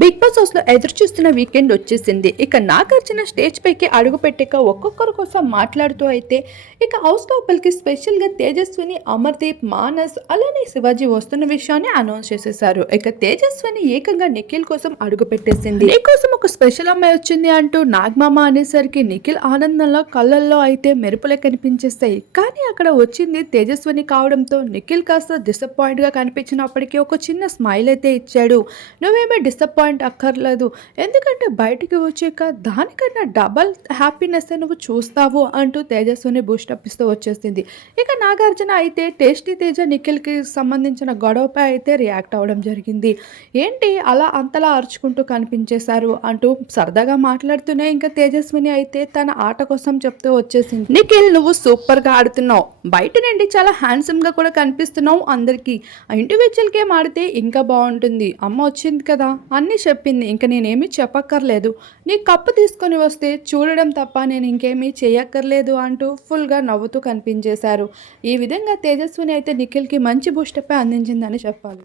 Big boss హౌస్లో ఎదురు చూస్తున్న వీకెండ్ వచ్చేసింది. ఇక నాగార్జున స్టేజ్ పైకి అడుగు పెట్టాక ఒక్కొక్కరి కోసం మాట్లాడుతూ అయితే ఇక హౌస్ లోపలికి స్పెషల్గా తేజస్విని అమర్దీప్ మానస్ అలానే శివాజీ వస్తున్న విషయాన్ని అనౌన్స్ చేసేసారు ఇక తేజస్విని ఏకంగా నిఖిల్ కోసం అడుగు పెట్టేసింది. నీకోసం ఒక స్పెషల్ అమ్మాయి వచ్చింది అంటూ నాగమామ అనేసరికి నిఖిల్ ఆనందంలో కళ్ళల్లో అయితే మెరుపులే కనిపించేస్తాయి. కానీ అక్కడ వచ్చింది తేజస్విని కావడంతో నిఖిల్ కాస్త డిసప్పాయింట్గా కనిపించినప్పటికీ ఒక చిన్న స్మైల్ అయితే ఇచ్చాడు. నువ్వేమీ డిసప్పాయింట్ అక్కర్లేదు. ఎందుకంటే బయటికి వచ్చాక దానికన్నా డబల్ హ్యాపీనెస్ నువ్వు చూస్తావు అంటూ తేజస్విని బూస్టప్ ఇస్తూ వచ్చేసింది. ఇక నాగార్జున అయితే టేస్టీ తేజ నిఖిల్కి సంబంధించిన గొడవపై అయితే రియాక్ట్ అవ్వడం జరిగింది. ఏంటి అలా అంతలా అరుచుకుంటూ కనిపించేశారు అంటూ సరదాగా మాట్లాడుతూనే ఇంకా తేజస్విని అయితే తన ఆట కోసం చెప్తూ వచ్చేసింది. నిఖిల్ నువ్వు సూపర్గా ఆడుతున్నావు. బయట నుండి చాలా హ్యాండ్సమ్గా కూడా కనిపిస్తున్నావు అందరికి. ఇండివిజువల్ గేమ్ ఆడితే ఇంకా బాగుంటుంది. అమ్మ వచ్చింది కదా? అన్నీ చెప్పింది. ఇంకా నేనేమి చెప్పక్కర్లేదు. నీ కప్పు తీసుకొని వస్తే చూడడం తప్ప నేను ఇంకేమీ చేయక్కర్లేదు అంటూ ఫుల్గా నవ్వుతూ కనిపించేశారు. ఈ విధంగా తేజస్విని అయితే నిఖిల్కి మంచి బూస్టపై అందించిందని చెప్పాలి.